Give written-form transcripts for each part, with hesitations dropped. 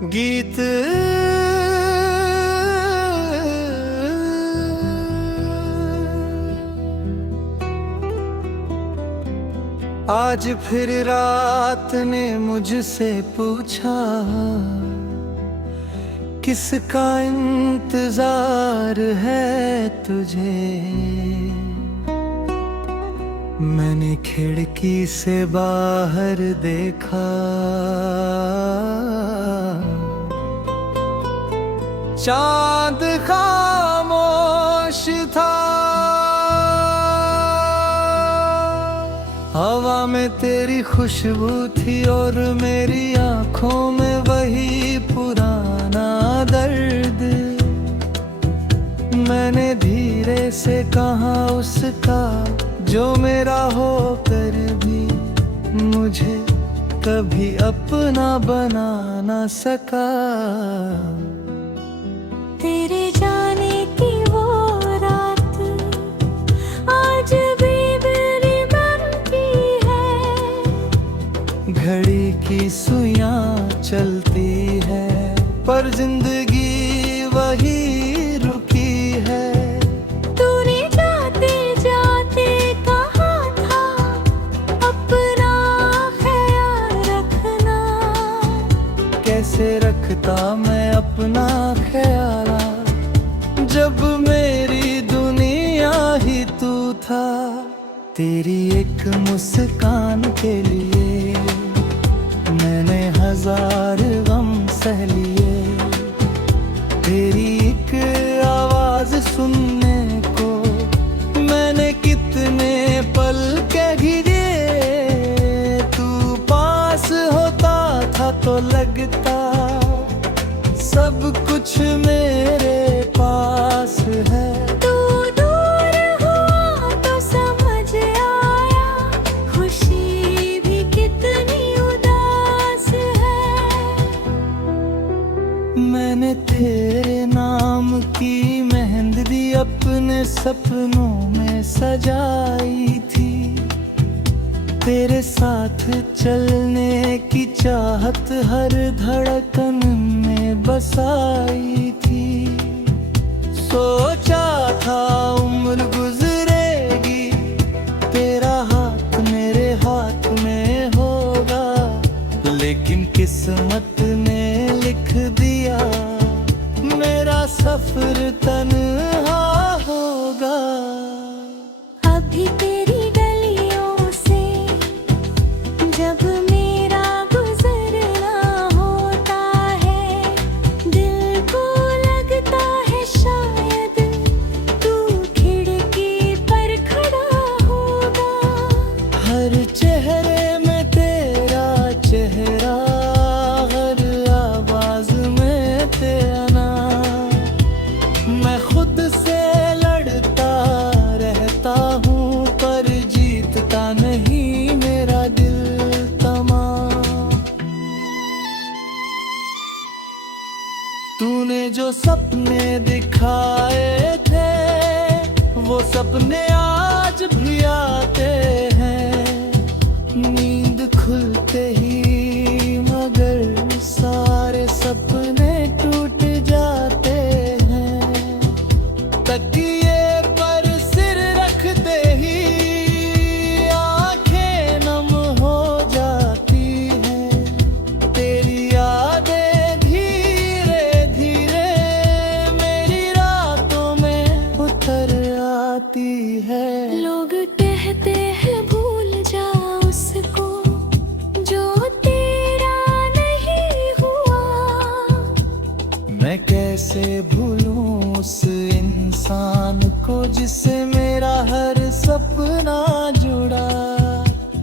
गीत आज फिर रात ने मुझसे पूछा, किसका इंतजार है तुझे। मैंने खिड़की से बाहर देखा, चांद खामोश था। हवा में तेरी खुशबू थी और मेरी आंखों में वही पुराना दर्द। मैंने धीरे से कहा उसका, जो मेरा होकर भी मुझे कभी अपना बना ना सका। तेरे जाने की वो रात आज भी मेरे मन की है। घड़ी की सुइयां चलती है पर जिंदगी वही रुकी है। तूने जाते जाते कहा था अपना ख्याल रखना। कैसे रखता मैं अपना ख्याल, जब मेरी दुनिया ही तू था। तेरी एक मुस्कान के लिए मैंने हजार गम सह लिए। तेरी एक आवाज सुनने को मैंने कितने पल के घिरे। तू पास होता था तो लगता सब कुछ मेरे पास है। तू दूर हुआ तो समझ आया खुशी भी कितनी उदास है। मैंने तेरे नाम की मेहंदी अपने सपनों में सजाई थी। तेरे साथ चलने की चाहत हर धड़कन में बसाई थी। सोचा था उम्र गुजरेगी, तेरा हाथ मेरे हाथ में होगा। लेकिन किस्मत ने लिख दिया मेरा सफर तन्हा होगा। अभी तेरी गलियों से जब मेरा गुजरना होता है, दिल को लगता है शायद तू खिड़की पर खड़ा होगा। हर चेहरे में तेरा चेहरा, हर आवाज में तेरा नाम। मैं खुद से लड़ता रहता हूँ पर जीतता नहीं मेरा दिल तमाम। तूने जो सपने दिखाए थे वो सपने आज भी आते हैं। नींद खुलते ही मगर सारे सपने टूट जाते हैं। तकिए पर सिर रखते ही आंखें नम हो जाती हैं। तेरी यादें धीरे धीरे मेरी रातों में उतर आती है। लोग कहते हैं भूल जा उसको जो तेरा नहीं हुआ। मैं कैसे भूलूं उस इंसान को जिससे मेरा हर सपना जुड़ा।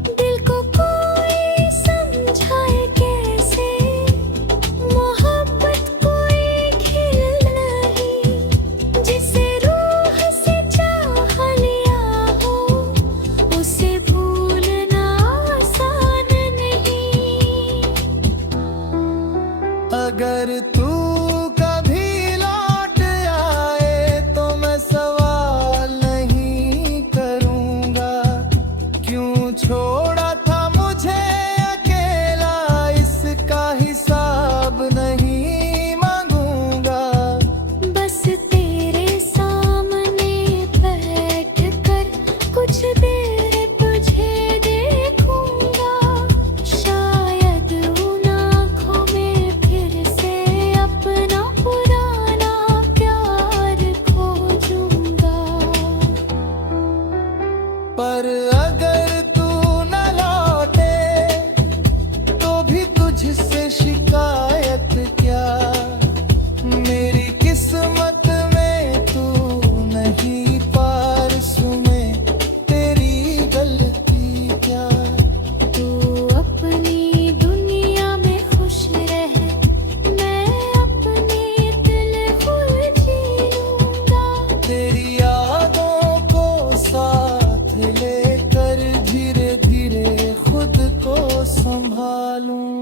दिल को कोई समझाए कैसे मोहब्बत कोई खेल नहीं। जिसे रूह से चाह लिया हो उसे भूलना आसान नहीं। अगर तू कभी लौट आए तो मैं सवाल नहीं करूँगा, क्यों छोड़ा था मुझे अकेला इसका हिसाब नहीं तुझसे शिकायत क्या, मेरी किस्मत में तू नहीं, पारसू में तेरी गलती क्या। तू अपनी दुनिया में खुश रह, मैं अपने दिल खुल जी लूंगा। तेरी यादों को साथ लेकर धीरे धीरे खुद को संभालूंगा।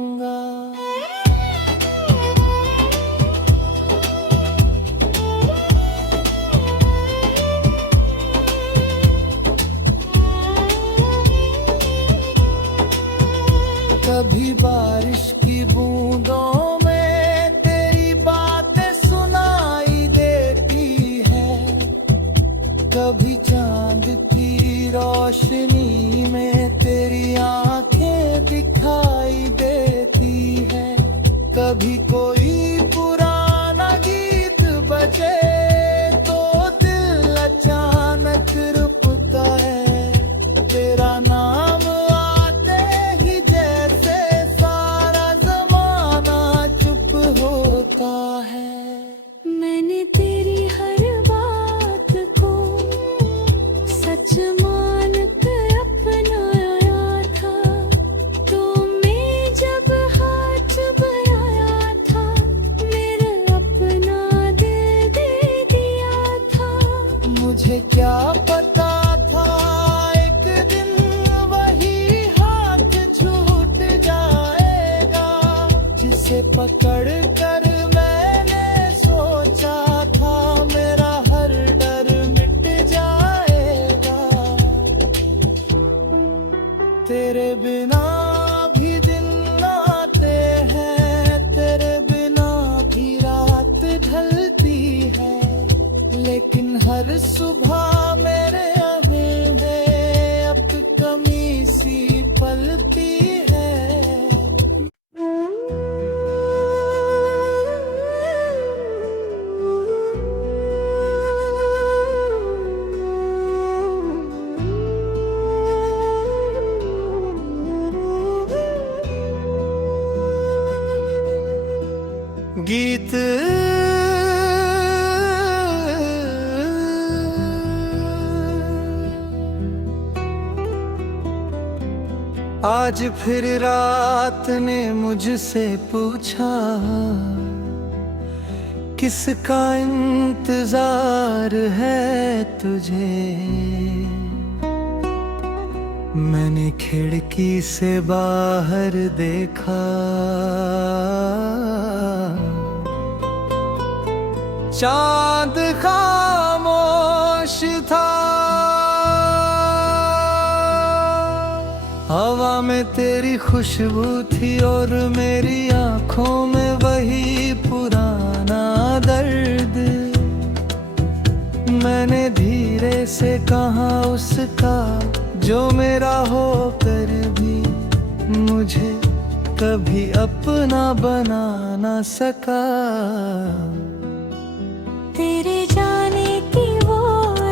कभी बारिश की बूंदों में तेरी बातें सुनाई देती है, कभी चांद की रोशनी में तेरी आंखें दिखाई देती है। कभी कोई पुराना गीत बजे तो दिल अचानक रुकता है, तेरा नाम आते ही जैसे सारा जमाना चुप होता है। मैंने तेरी हर बात को सच मान कर अपनाया था, तो मैं जब हाथ बढ़ाया था, मेरा अपना दिल दे दिया था। मुझे क्या पता था एक दिन वही हाथ छूट जाएगा, जिसे पकड़ कर मैंने सोचा था मेरा हर डर मिट जाएगा। तेरे बिना भी दिन आते हैं, तेरे बिना भी रात ढलती है, लेकिन हर सुबह मेरे अंदर अब कमी सी पलती है। गीत आज फिर रात ने मुझसे पूछा, किसका इंतजार है तुझे। मैंने खिड़की से बाहर देखा, चांद खामोश था, हवा में तेरी खुशबू थी और मेरी आंखों में वही पुराना दर्द। मैंने धीरे से कहा उसका जो मेरा होकर भी मुझे कभी अपना बना ना सका। तेरे जाने की वो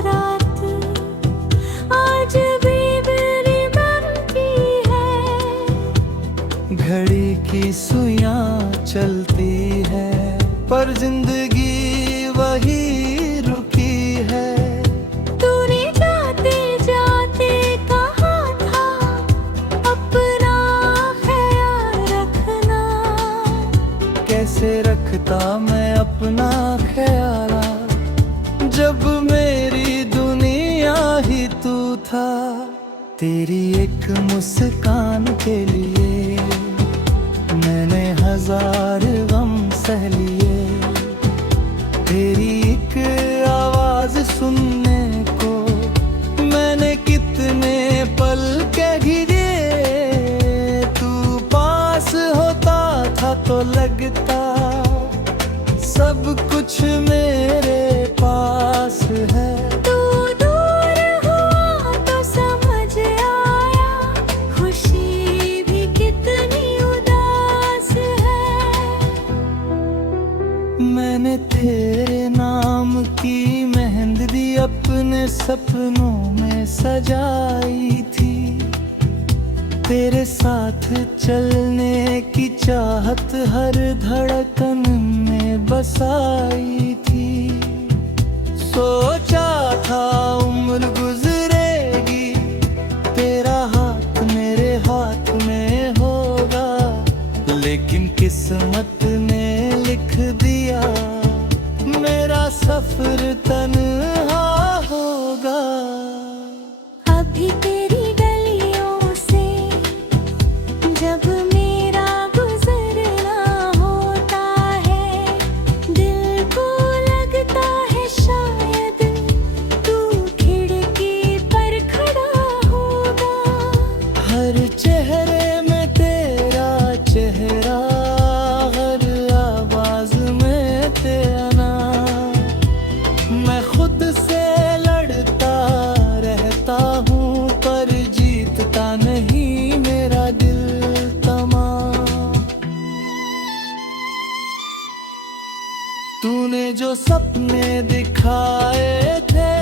रात आज भी मेरे मन की है। घड़ी की सुइयां चलती है पर जिंदगी वही रुकी है। तूने जाते जाते कहा था अपना ख्याल रखना। कैसे रखता मैं अपना ख्याल जब मेरी दुनिया ही तू था। तेरी एक मुस्कान के लिए मैंने हजार गम सह लिए। तेरी एक आवाज सुनने को मैंने कितने पल कह दिए। तू पास होता था तो लगता सब कुछ मेरे पास है। तू दूर हुआ तो समझ आया खुशी भी कितनी उदास है। मैंने तेरे नाम की मेहंदी अपने सपनों में सजाई थी। तेरे साथ चलने की चाहत हर धड़कन में बसाई थी। सोचा था उम्र गुजरेगी, तेरा हाथ मेरे हाथ में होगा, लेकिन किस्मत ने लिख दिया मेरा सफर तन्हा होगा। अभी तेरी गलियों से जब मेरा गुजरना होता है, दिल को लगता है शायद तू खिड़की पर खड़ा होगा। हर चेहरे में तेरा चेहरा, हर आवाज में तेरा नाम। मैं खुद से लड़ता रहता हूँ, पर जीतता नहीं मेरा दिल तमाम। तूने जो सपने दिखाए थे,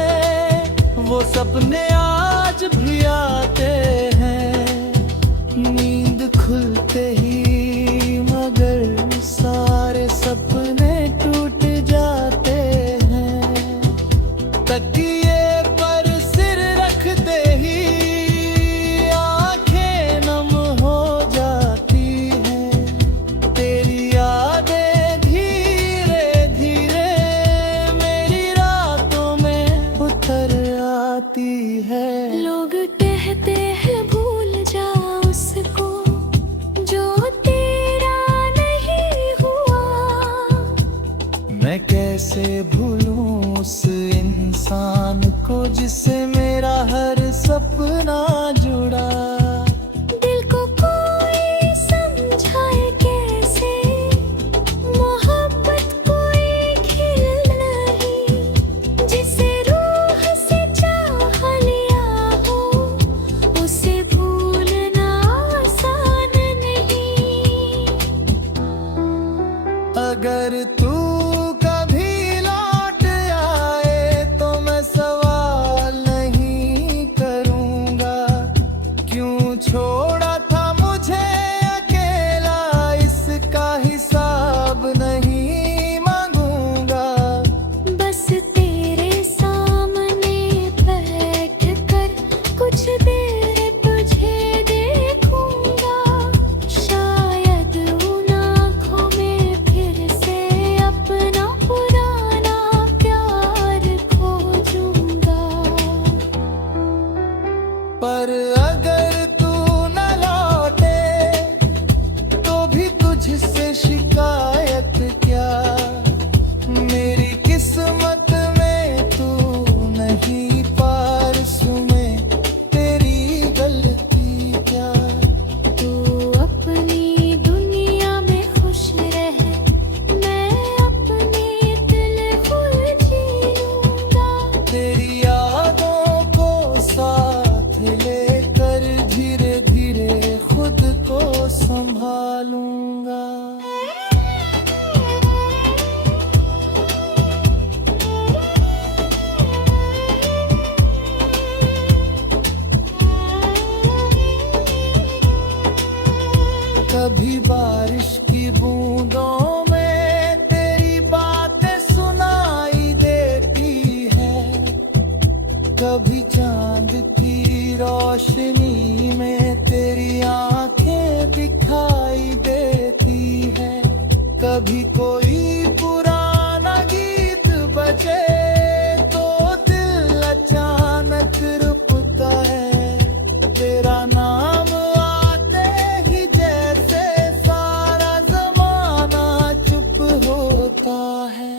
वो सपने आज भी आते हैं। नींद खुलते ही मगर सारे सपने टूट जाते हैं। तकिए पर सिर रखते ही आंखें नम हो जाती हैं। तेरी यादें धीरे धीरे मेरी रातों में उतर आती है। लोग कहते हैं भूल जा उसको जो तेरा नहीं हुआ। मैं कैसे भूलूं उस इंसान को जिससे मेरा हर सपना जुड़ा। दिल को कोई समझाए कैसे, मोहब्बत कोई खेल नहीं, जिसे रूह से चाह लिया हो उसे भूलना आसान नहीं। अगर तू कभी लौट आए तो मैं सवाल नहीं करूंगा, क्यों छोड़ा था मुझे अकेला, इसका हिसाब नहीं मांगूंगा। बस तेरे सामने बैठ कर कुछ देर तुझे देखूंगा, शायद उन आँखों में फिर से अपना पुराना प्यार खोजूंगा। पर अगर तू न लौटे तो भी तुझसे शिकायत क्या। मेरी किस्मत में तू नहीं, पारसू में तेरी गलती क्या। तू अपनी दुनिया में खुश रह, मैं अपने दिल खुल जी लूंगा। तेरी यादों को साथ लेकर धीरे धीरे खुद को संभालूंगा। कभी बारिश की बूंदों में तेरी बातें सुनाई देती है, कभी चांद की रोशनी में तेरी आंखें दिखाई देती है। कभी कोई पुराना गीत बजे तो दिल अचानक रुकता है। तेरा नाम आते ही जैसे सारा जमाना चुप होता है।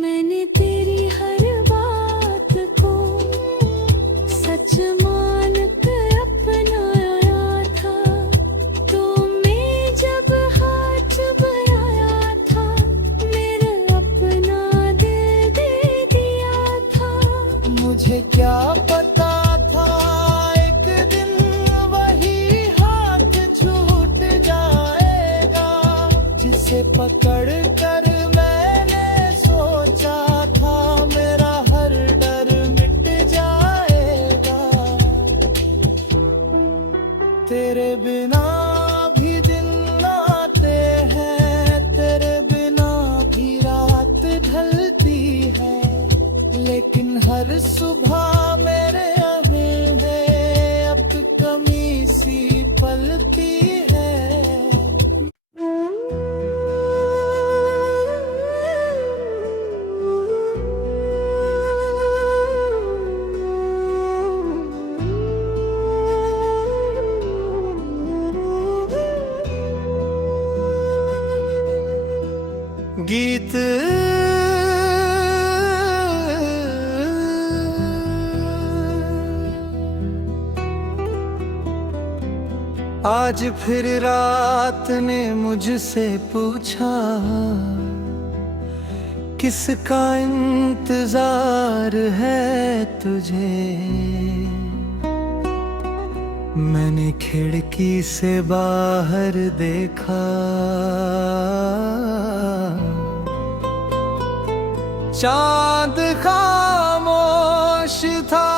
मैंने तेरी हर बात को सच मान कर अपनाया था, तो मैं जब हाथ बढ़ाया था मेरा अपना दिल दे दिया था। मुझे क्या पता था एक दिन वही हाथ छूट जाएगा, जिसे पकड़ कर मैंने सोचा था मेरा हर डर मिट जाएगा। तेरे बिना भी दिन ना गीत आज फिर रात ने मुझसे पूछा, किसका इंतजार है तुझे। मैंने खिड़की से बाहर देखा, चांद खामोश था।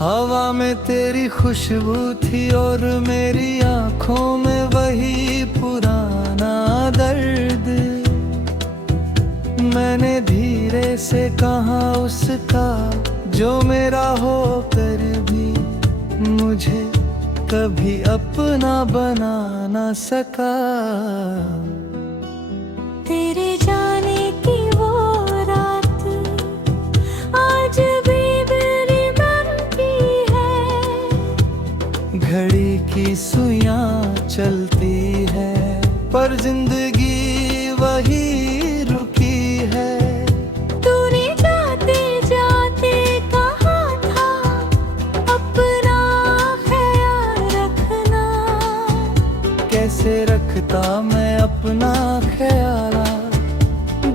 हवा में तेरी खुशबू थी और मेरी आंखों में वही पुराना दर्द। मैंने धीरे से कहा उसका, जो मेरा होकर भी मुझे कभी अपना बना ना सका। तेरे जाने की वो रात आज भी मेरी मन की है। घड़ी की सुइयां चलती है पर जिंदगी वही रुकी है। तूने जाते जाते कहा था अपना ख्याल रखना। कैसे रखता मैं अपना ख्याल,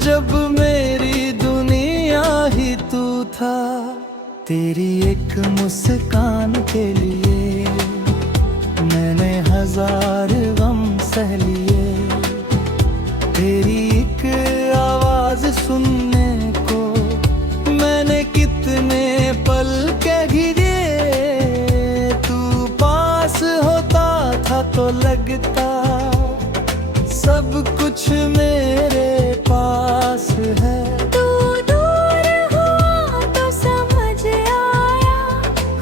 जब मेरी दुनिया ही तू था। तेरी एक मुस्कान के लिए मैंने 1000 गम सह लिए। तेरी एक आवाज सुनने को मैंने कितने पल के घिरे। तू पास होता था तो लगता सब कुछ मेरे पास है। तू दूर हुआ तो समझ आया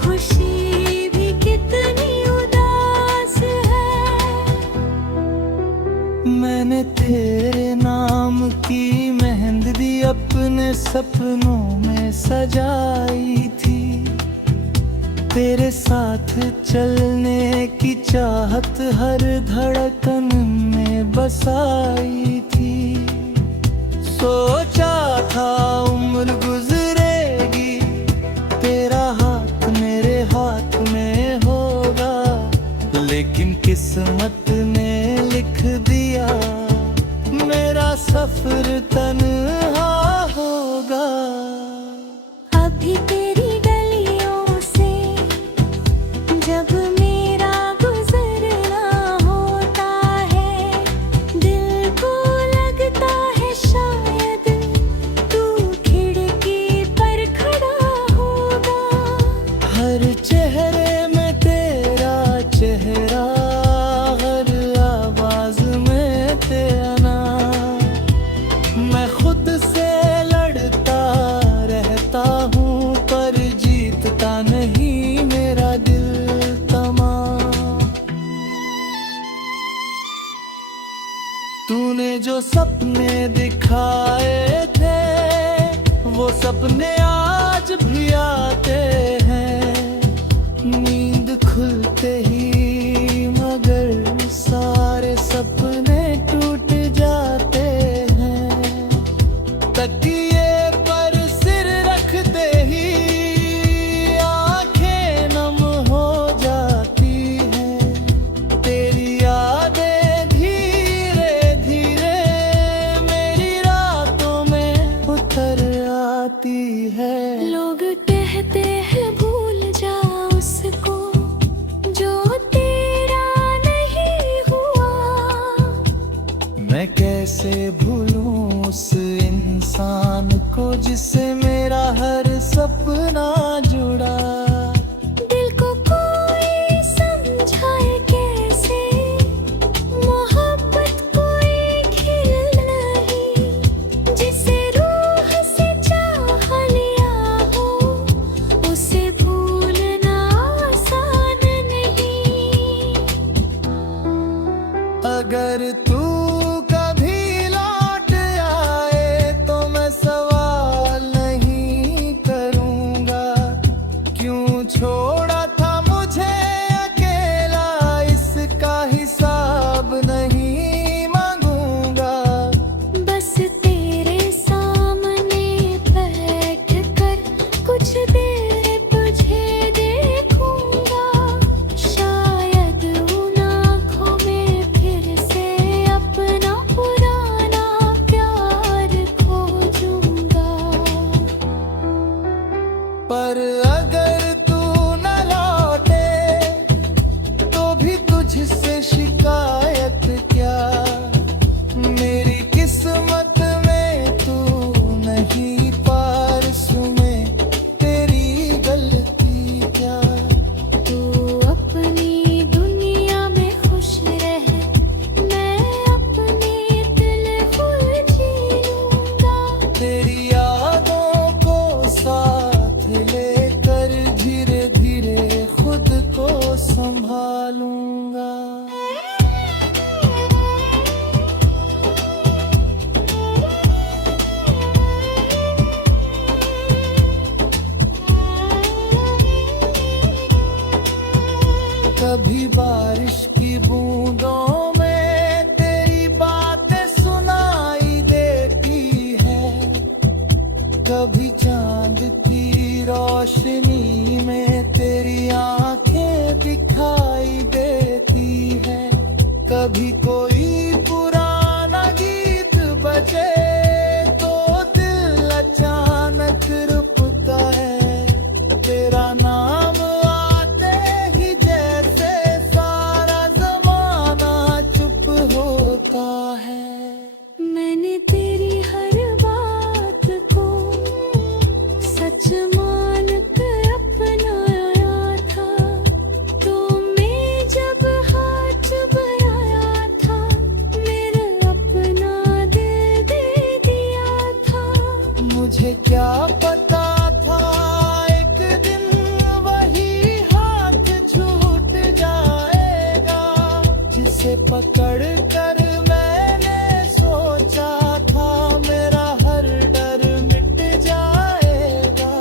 खुशी भी कितनी उदास है। मैंने तेरे नाम की मेहंदी अपने सपनों में सजाई थी। तेरे साथ चलने की चाहत हर धड़कन में बसाई थी। सोचा था उम्र गुजरेगी, तेरा हाथ मेरे हाथ में होगा। लेकिन किस्मत ने लिख दिया मेरा सफर तन्हा होगा। अभी तेरी गलियों से जब मेरा गुजरना होता है, दिल को लगता है शायद तू खिड़की पर खड़ा होगा। हर चेहरे में तेरा चेहरा, हर आवाज में तेरा नाम। मैं खुद से लड़ता रहता हूँ पर जीतता नहीं मेरा दिल तमाम। तूने जो सपने दिखाए थे वो सपने आज भी आते हैं। नींद खुलते ही मगर सारे सपने टूट जाते हैं। तकिए पर सिर रखते ही आंखें नम हो जाती हैं। तेरी यादें धीरे धीरे मेरी रातों में उतर आती है। लोग कहते हैं भूल जा उसको जो तेरा नहीं हुआ। मैं कैसे भूलूं उस इंसान को जिससे मेरा हर सपना जुड़ा। दिल को कोई समझाए कैसे मोहब्बत कोई खेल नहीं। जिसे रूह से चाह लिया हो उसे भूलना आसान नहीं। अगर तू कभी लौट आए तो मैं सवाल नहीं करूंगा, क्यों छोड़ा था मुझे अकेला इसका हिसाब नहीं तुझसे शिकायत क्या, मेरी किस्मत में तू नहीं पारसू में तेरी गलती क्या। तू अपनी दुनिया में खुश रह, मैं अपने दिल खुल जी लूंगा। तेरी यादों को साथ लेकर धीरे धीरे खुद को संभालूंगा। कभी बारिश की बूंदों में तेरी बातें सुनाई देती है, कभी चांद की रोशनी में तेरी आंखें दिखाई देती है। कभी कोई पुराना गीत बजे तो दिल अचानक रुकता है, तेरा नाम आते ही जैसे सारा जमाना चुप होता है। मैंने तेरी हर बात को सच मान कर अपनाया था, तो मैं जब हाथ बढ़ाया था मेरा अपना दिल दे दिया था। मुझे क्या पता था एक दिन वही हाथ छूट जाएगा, जिसे पकड़ कर मैंने सोचा था मेरा हर डर मिट जाएगा।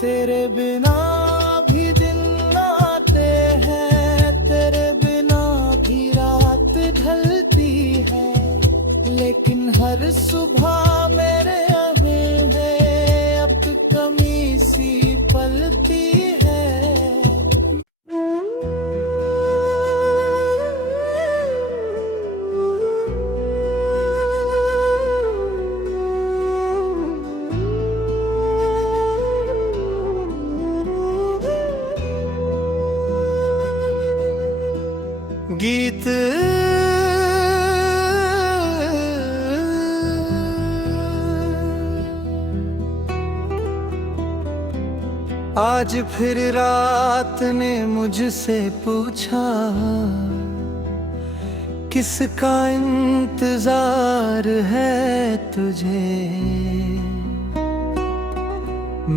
तेरे बिना भी दिन आते हैं, तेरे बिना भी रात ढलती है, लेकिन हर सुबह मेरे आंखें में अब कमी सी पलती है। गीत आज फिर रात ने मुझसे पूछा, किसका इंतजार है तुझे।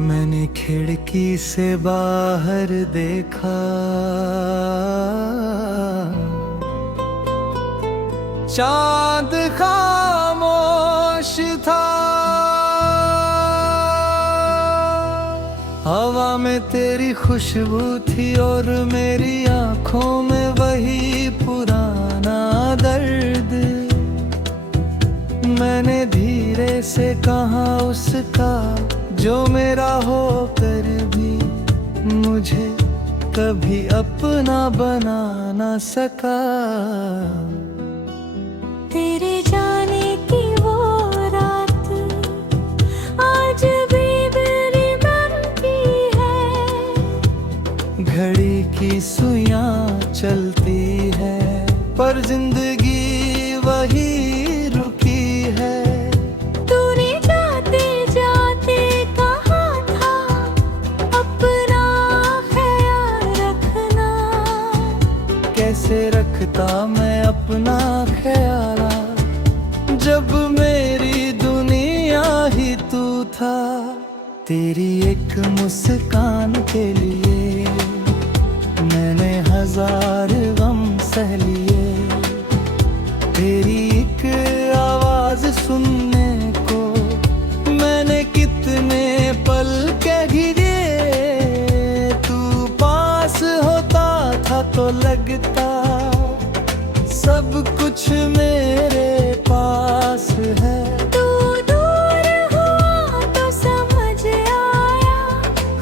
मैंने खिड़की से बाहर देखा, चांद खामोश था, हवा में तेरी खुशबू थी और मेरी आंखों में वही पुराना दर्द। मैंने धीरे से कहा उसका जो मेरा होकर भी मुझे कभी अपना बना ना सका। तेरे जाने की वो रात आज भी मेरे मन की है। घड़ी की सुइयां चलती है पर जिंदगी वही रुकी है। तूने जाते जाते कहा था अपना ख्याल रखना। कैसे रखता मैं अपना ख्याल जब मेरी दुनिया ही तू था। तेरी एक मुस्कान के लिए मैंने हजार गम सह लिए। तेरी एक आवाज सुनने को मैंने कितने पल कह दिए। तू पास होता था तो लगता सब कुछ मेरे पास है। तू दूर हुआ तो समझ आया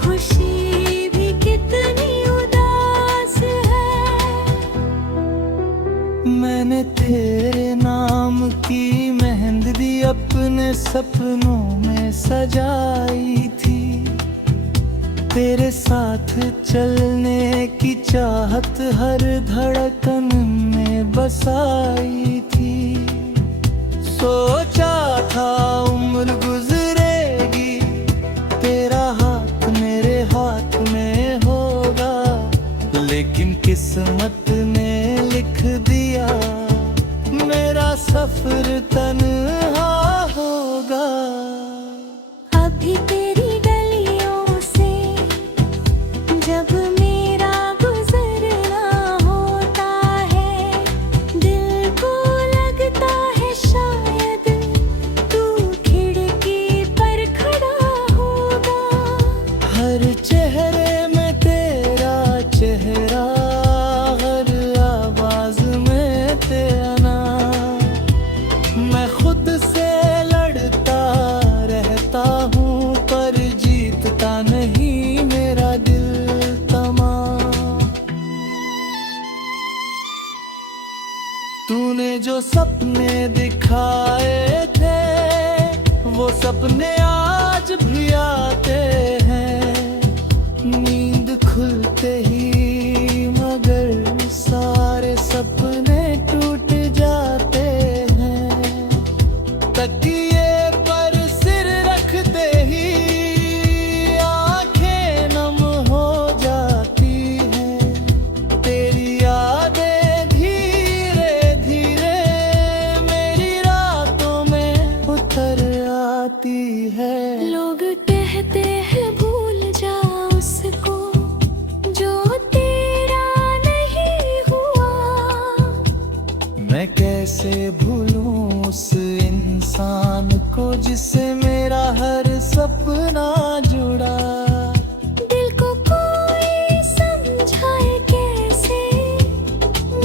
खुशी भी कितनी उदास है। मैंने तेरे नाम की मेहंदी अपने सपनों में सजाई थी। तेरे साथ चलने की की चाहत हर धड़कन में बसाई थी। सोचा था उम्र गुजरेगी, तेरा हाथ मेरे हाथ में होगा, लेकिन किस्मत ने लिख दिया मेरा सफर तन्हा होगा। अभी तेरी गलियों से जब मेरा गुजरना होता है, दिल को लगता है शायद तू खिड़की पर खड़ा होगा। हर चेहरे में तेरा चेहरा, हर आवाज में तेरा नाम। मैं खुद से लड़ता रहता हूँ, पर जीतता नहीं मेरा दिल तमाम। तूने जो सपने दिखाए थे, वो सपने आज भी आते हैं। नींद खुलते ही मगर सारे सपने टूट जाते हैं। तकिए पर सिर रखते ही आंखें नम हो जाती हैं। तेरी यादें धीरे धीरे मेरी रातों में उतर आती है। लोग कहते हैं भूल जा उसको जो तेरा नहीं हुआ। मैं कैसे भूलूं उस इंसान को जिससे मेरा हर सपना जुड़ा। दिल को कोई समझाए कैसे,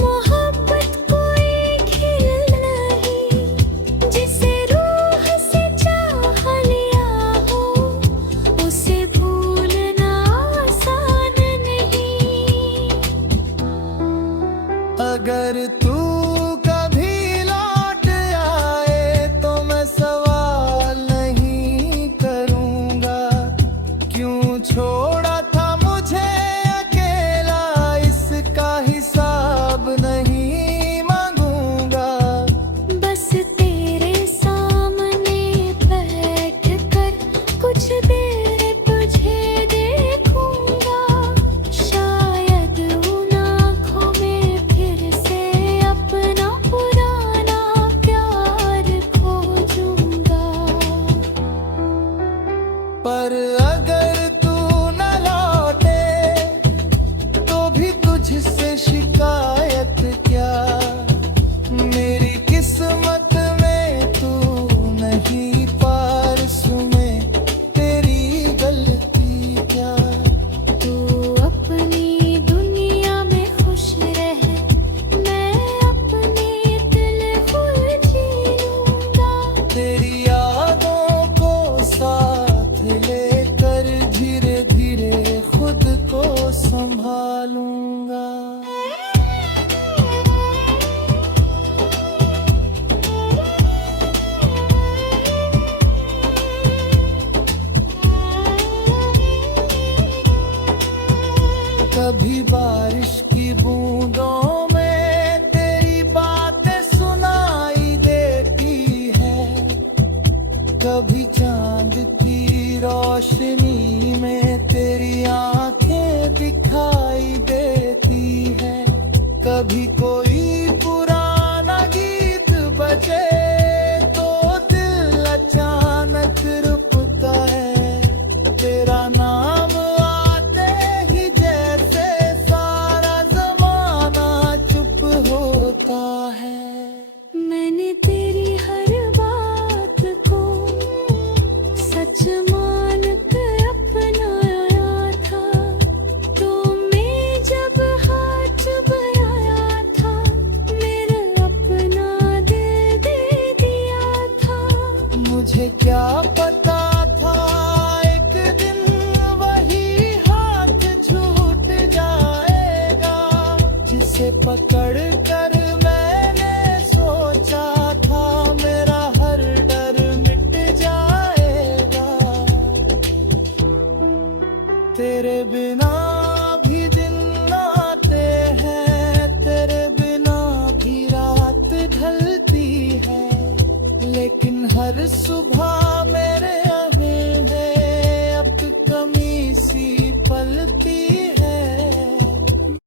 मोहब्बत कोई खेल नहीं, जिसे रूह से चाह लिया हो उसे भूलना आसान नहीं। अगर तू कभी लौट आए तो मैं सवाल नहीं करूंगा, क्यों छोड़ा था मुझे अकेला, इसका हिसाब नहीं मांगूंगा। बस तेरे सामने बैठ कर कुछ देर तुझे देखूंगा, शायद उन आँखों में फिर से अपना पुराना प्यार खोजूंगा। पर अगर तू न लौटे तो भी तुझसे शिकायत क्या। मेरी किस्मत में तू नहीं, पारसों में तेरी गलती क्या। तू अपनी दुनिया में खुश रह, मैं अपने दिल खुद जी लूंगा। तेरी यादों को साथ लेकर धीरे धीरे खुद को संभालूंगा। कभी बारिश की बूंदों में तेरी बातें सुनाई देती है, कभी चांद की रोशनी में तेरी आंखें दिखाई देती है। कभी कोई पुराना गीत बजे तो दिल अचानक रुकता है। तेरा नाम आते ही जैसे सारा जमाना चुप होता है। मैंने तेरी हर बात को सच मान कर अपनाया था, तो मैं जब हाथ बढ़ाया था मेरा अपना दिल दे दिया था। मुझे क्या पता था एक दिन वही हाथ छूट जाएगा, जिसे पकड़